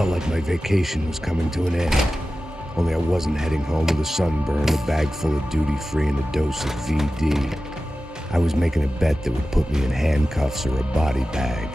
felt like my vacation was coming to an end. Only I wasn't heading home with a sunburn, a bag full of duty-free, and a dose of VD. I was making a bet that would put me in handcuffs or a body bag.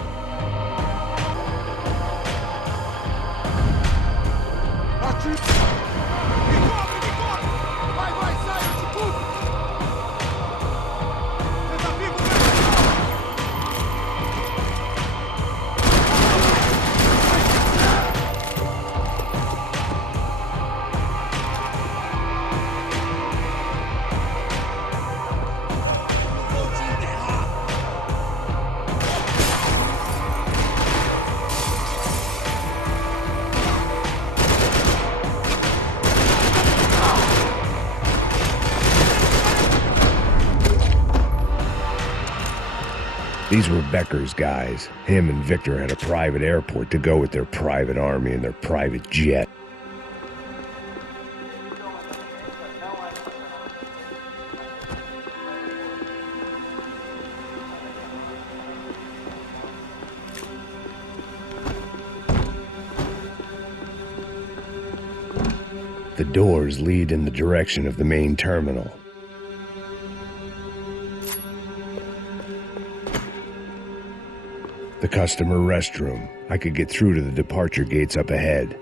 These were Becker's guys. Him and Victor had a private airport to go with their private army and their private jet. The doors lead in the direction of the main terminal. The customer restroom. I could get through to the departure gates up ahead.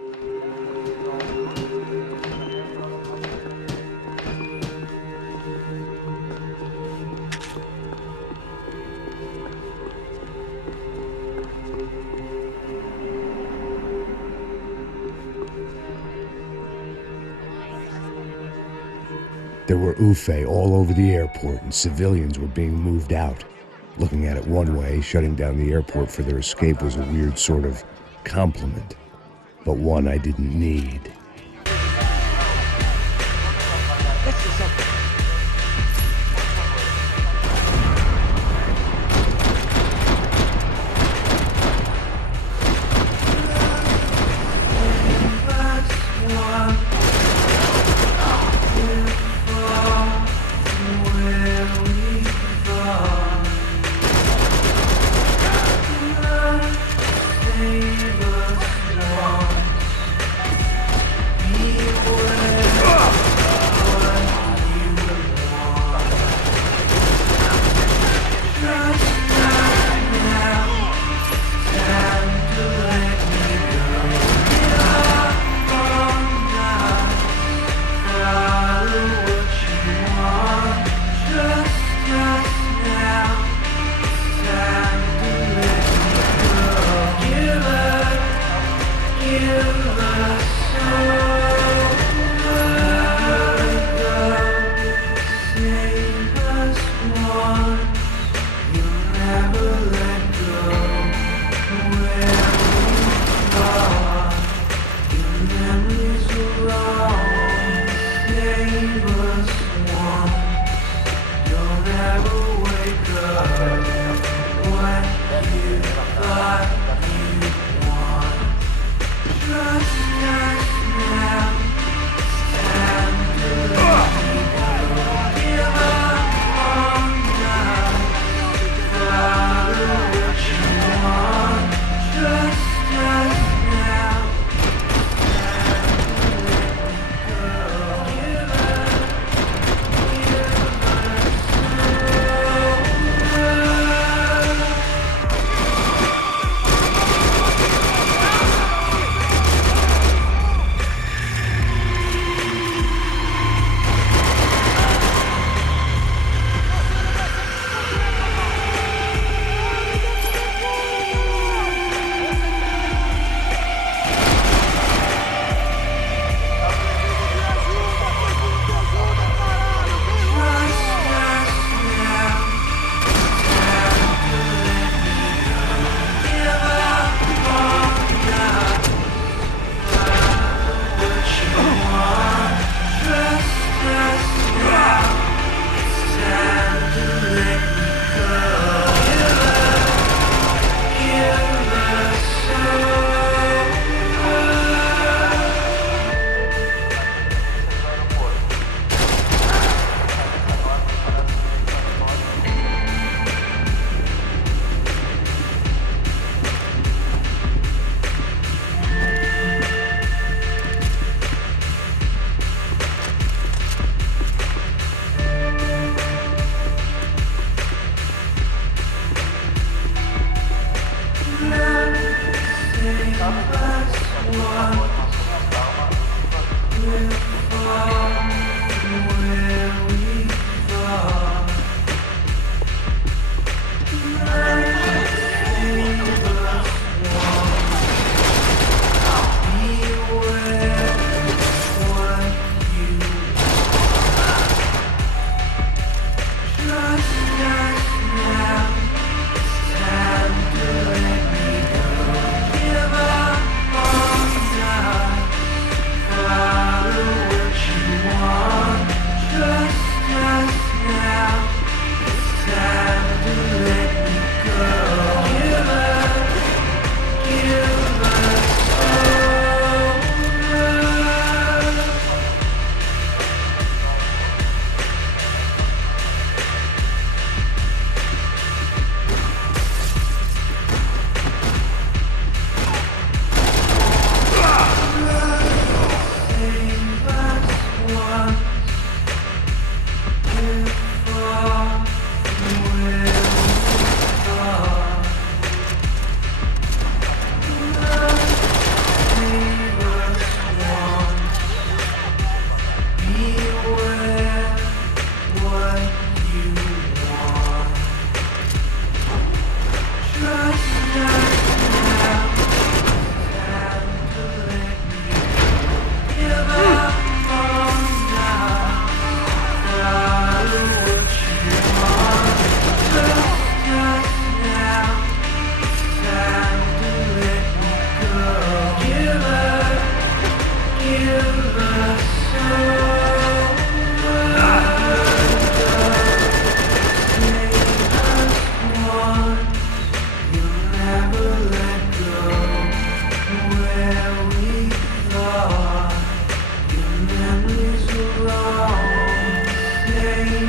There were UFE all over the airport, and civilians were being moved out. Looking at it one way, shutting down the airport for their escape was a weird sort of compliment, but one I didn't need.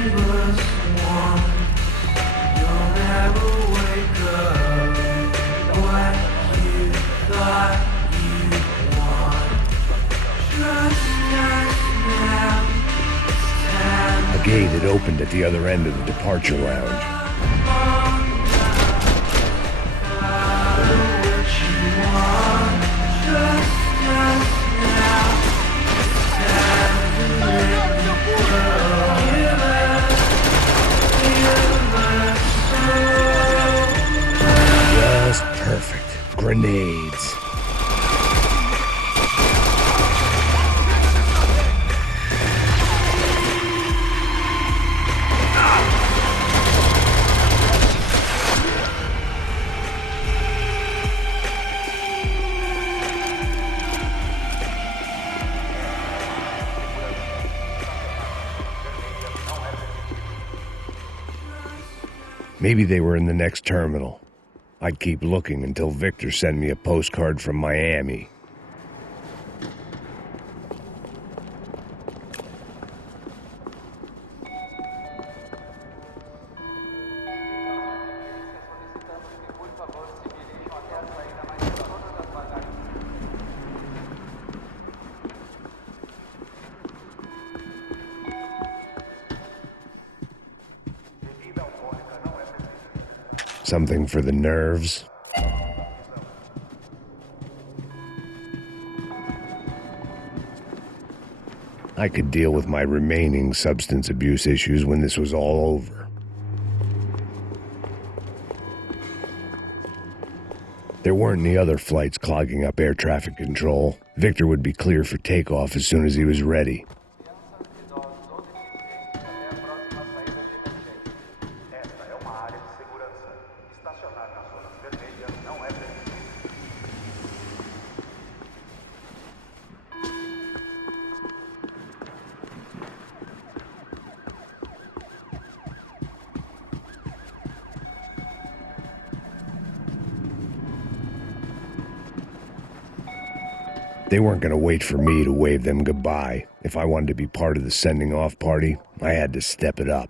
A gate had opened at the other end of the departure lounge. Just perfect. Grenades. Maybe they were in the next terminal. I'd keep looking until Victor sent me a postcard from Miami. Something for the nerves. I could deal with my remaining substance abuse issues when this was all over. There weren't any other flights clogging up air traffic control. Victor would be clear for takeoff as soon as he was ready. They weren't going to wait for me to wave them goodbye. If I wanted to be part of the sending off party, I had to step it up.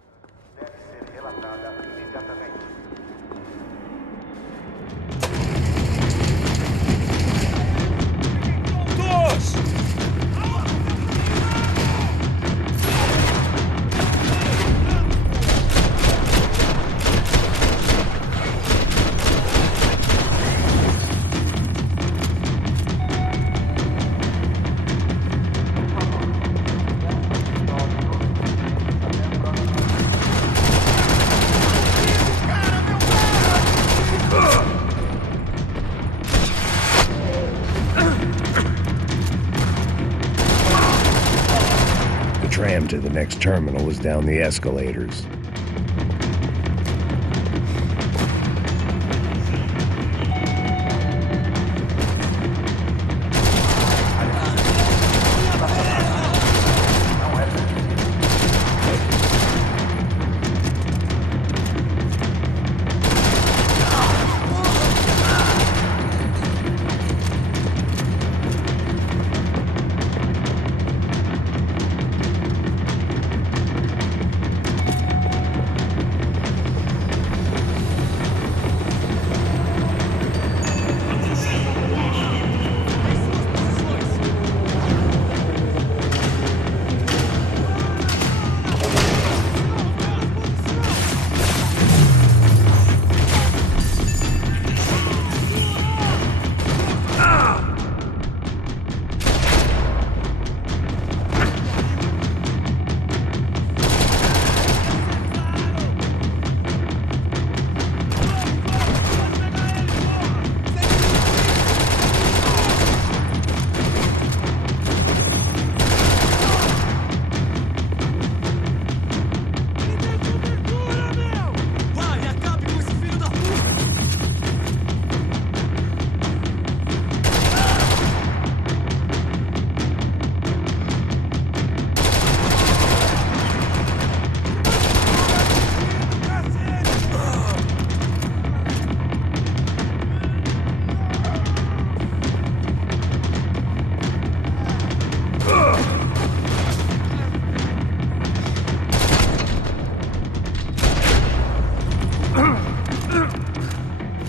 The tram to the next terminal was down the escalators.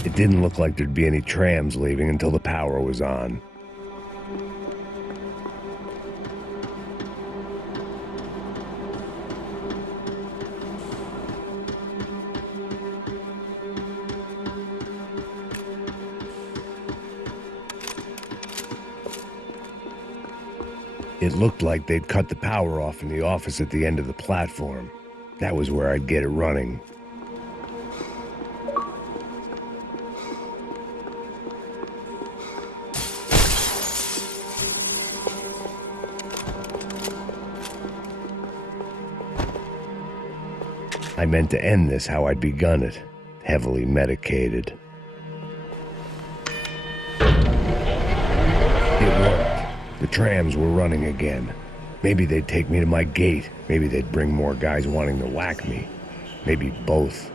It didn't look like there'd be any trams leaving until the power was on. It looked like they'd cut the power off in the office at the end of the platform. That was where I'd get it running. I meant to end this how I'd begun it, heavily medicated. It worked. The trams were running again. Maybe they'd take me to my gate. Maybe they'd bring more guys wanting to whack me. Maybe both.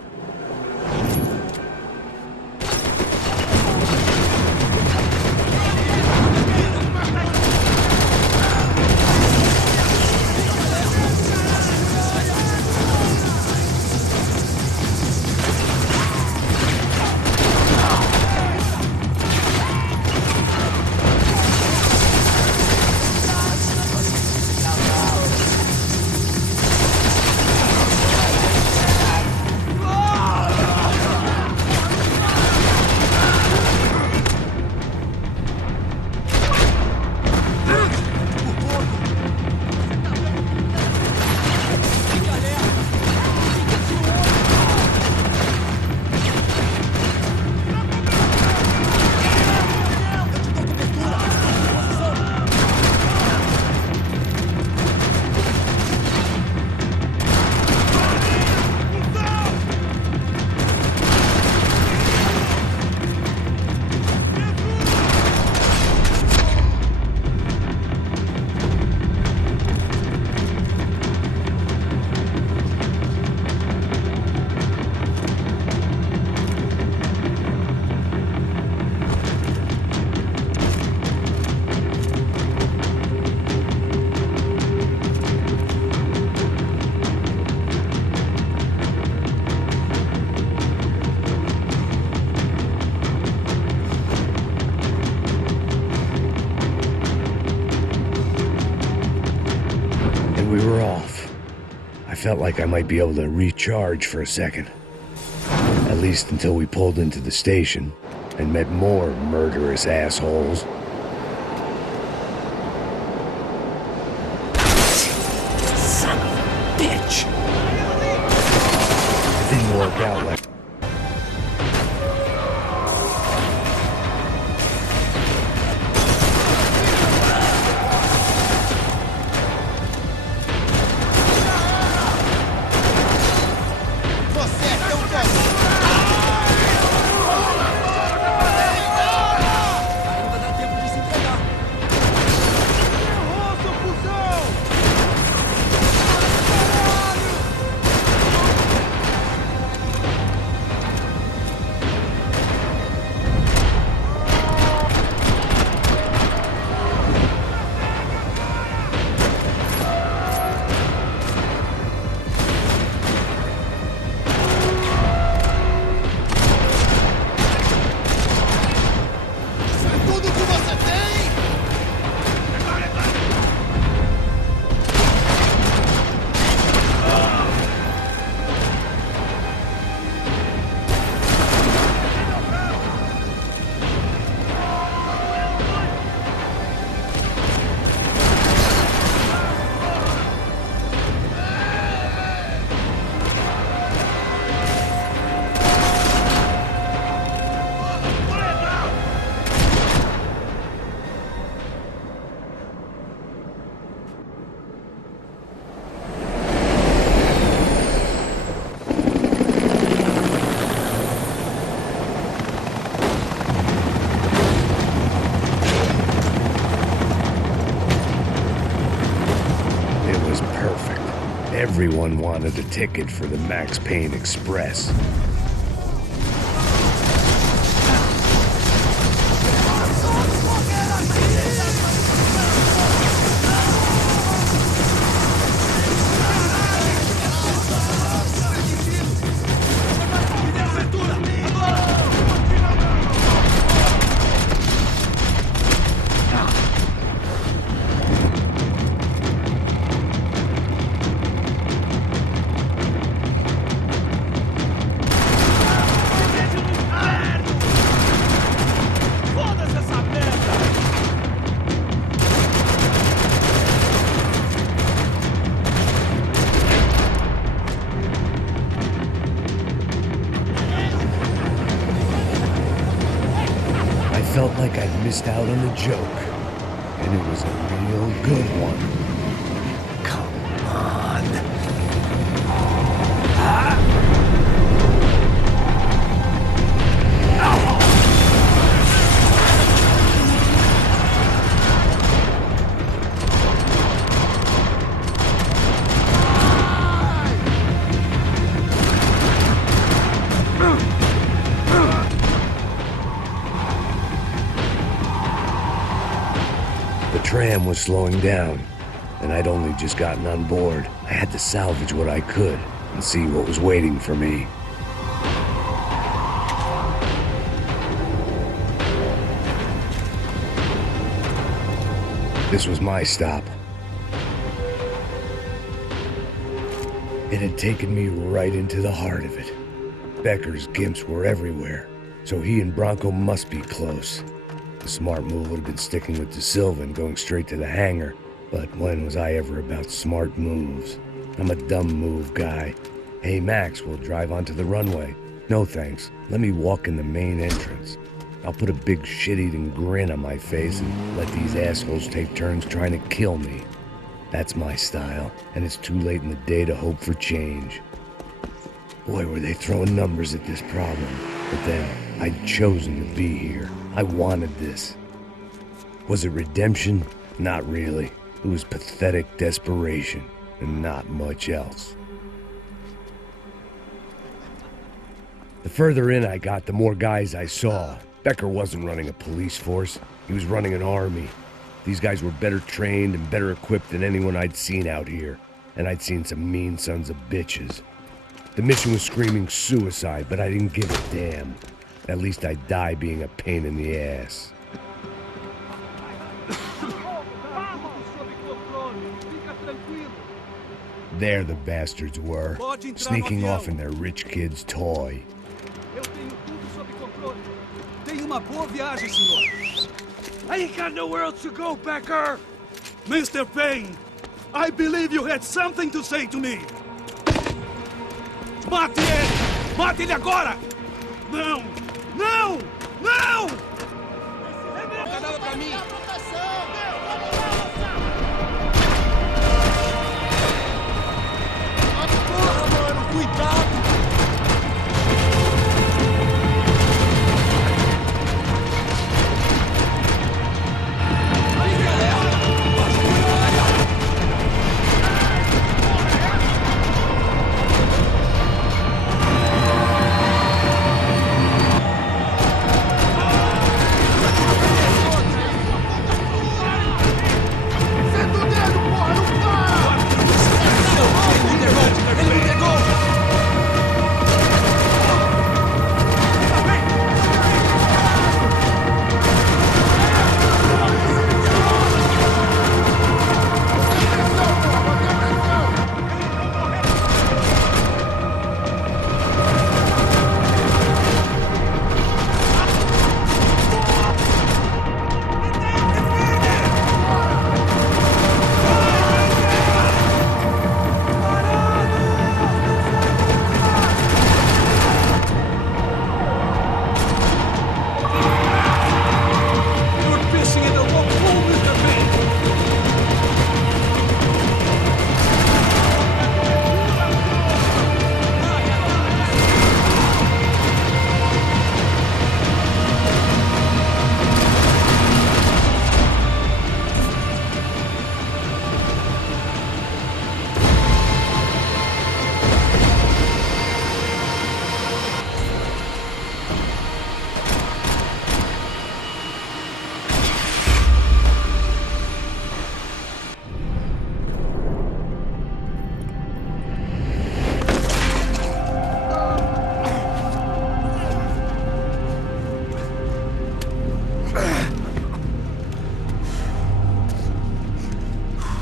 We were off. I felt like I might be able to recharge for a second. At least until we pulled into the station and met more murderous assholes. Son of a bitch! It didn't work out like... Everyone wanted a ticket for the Max Payne Express. like I'd missed out on a joke. And it was a real good one. Come on. The tram was slowing down, and I'd only just gotten on board. I had to salvage what I could and see what was waiting for me. This was my stop. It had taken me right into the heart of it. Becker's gimps were everywhere, so he and Bronco must be close. The smart move would have been sticking with De Silva and going straight to the hangar, but when was I ever about smart moves? I'm a dumb move guy. Hey Max, we'll drive onto the runway. No thanks, let me walk in the main entrance. I'll put a big shit-eating grin on my face and let these assholes take turns trying to kill me. That's my style, and it's too late in the day to hope for change. Boy, were they throwing numbers at this problem. But then, I'd chosen to be here. I wanted this. Was it redemption? Not really. It was pathetic desperation, and not much else. The further in I got, the more guys I saw. Becker wasn't running a police force. He was running an army. These guys were better trained and better equipped than anyone I'd seen out here. And I'd seen some mean sons of bitches. The mission was screaming suicide, but I didn't give a damn. At least I'd die being a pain in the ass. There the bastards were, sneaking off in their rich kid's toy. I ain't got nowhere else to go, Becker! Mr. Payne, I believe you had something to say to me. Mate ele! Mate ele agora! Não! Não! Não! Cadê pra mim? Porra, mano, cuidado!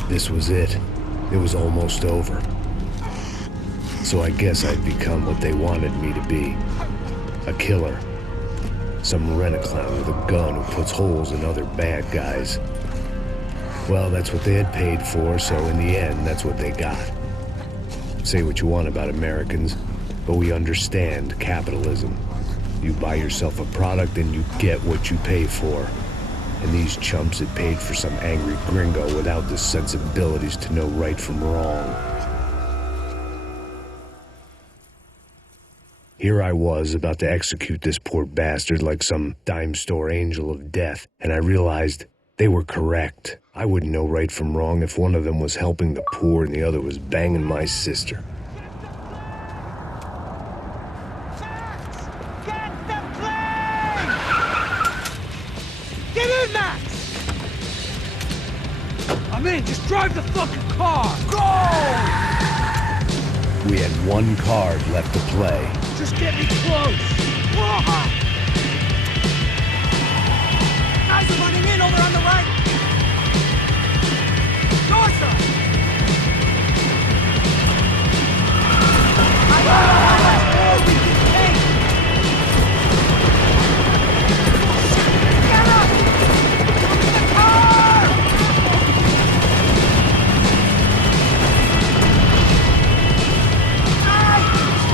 This was it. It was almost over. So I guess I'd become what they wanted me to be. A killer. Some rent-a-clown with a gun who puts holes in other bad guys. Well, that's what they had paid for, so in the end, that's what they got. Say what you want about Americans, but we understand capitalism. You buy yourself a product and you get what you pay for. And these chumps had paid for some angry gringo without the sensibilities to know right from wrong. Here I was, about to execute this poor bastard like some dime store angel of death, and I realized they were correct. I wouldn't know right from wrong if one of them was helping the poor and the other was banging my sister. Get the plane! Get in, Max! I'm in, just drive the fucking car! Go! We had one card left to play. Just get me close! Guys are running in over on the right! North side! Hey! Get up! The car!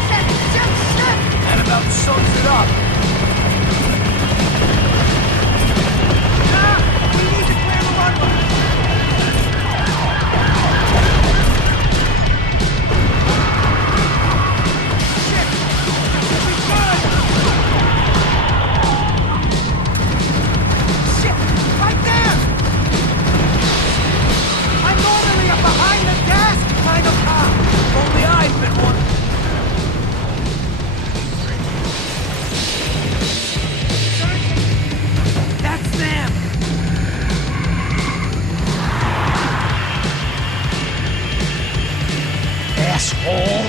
Shit! That about sums it up. We need to clear the runway! Shit! We good! Shit! Right there! I'm normally a behind-the-desk kind of cop! Only I've been one. That's them! Asshole!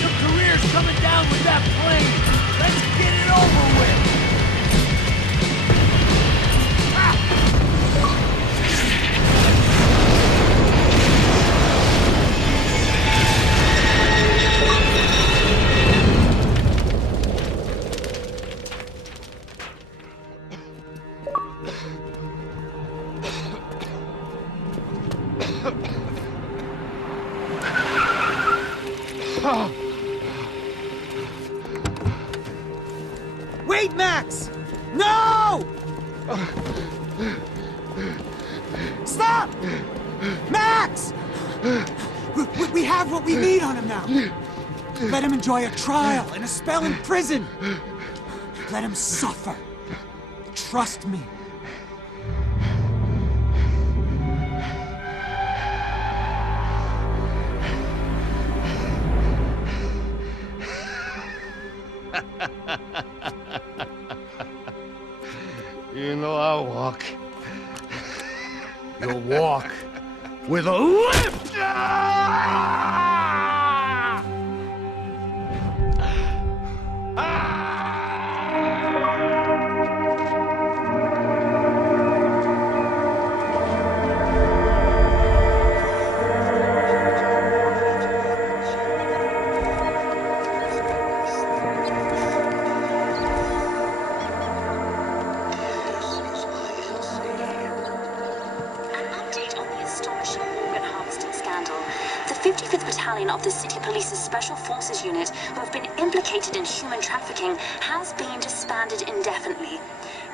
Your career's coming down with that plane. Let's get it over with. Wait, Max! No! Stop! Max! We have what we need on him now. Let him enjoy a trial and a spell in prison. Let him suffer. Trust me. You know I'll walk. You'll walk. With a lift! The 55th Battalion of the City Police's Special Forces Unit, who have been implicated in human trafficking, has been disbanded indefinitely.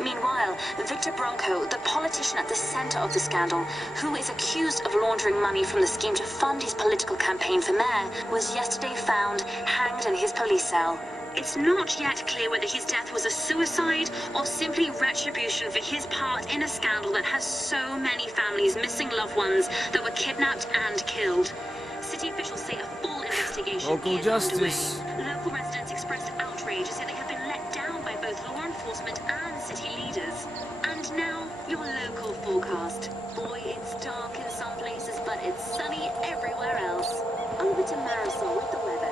Meanwhile, Victor Bronco, the politician at the center of the scandal, who is accused of laundering money from the scheme to fund his political campaign for mayor, was yesterday found hanged in his police cell. It's not yet clear whether his death was a suicide or simply retribution for his part in a scandal that has so many families missing loved ones that were kidnapped and killed. City officials say a full investigation Local is justice. underway. Local residents expressed outrage as they have been let down by both law enforcement and city leaders. And now, your local forecast. Boy, it's dark in some places, but it's sunny everywhere else. Over to Marisol with the weather.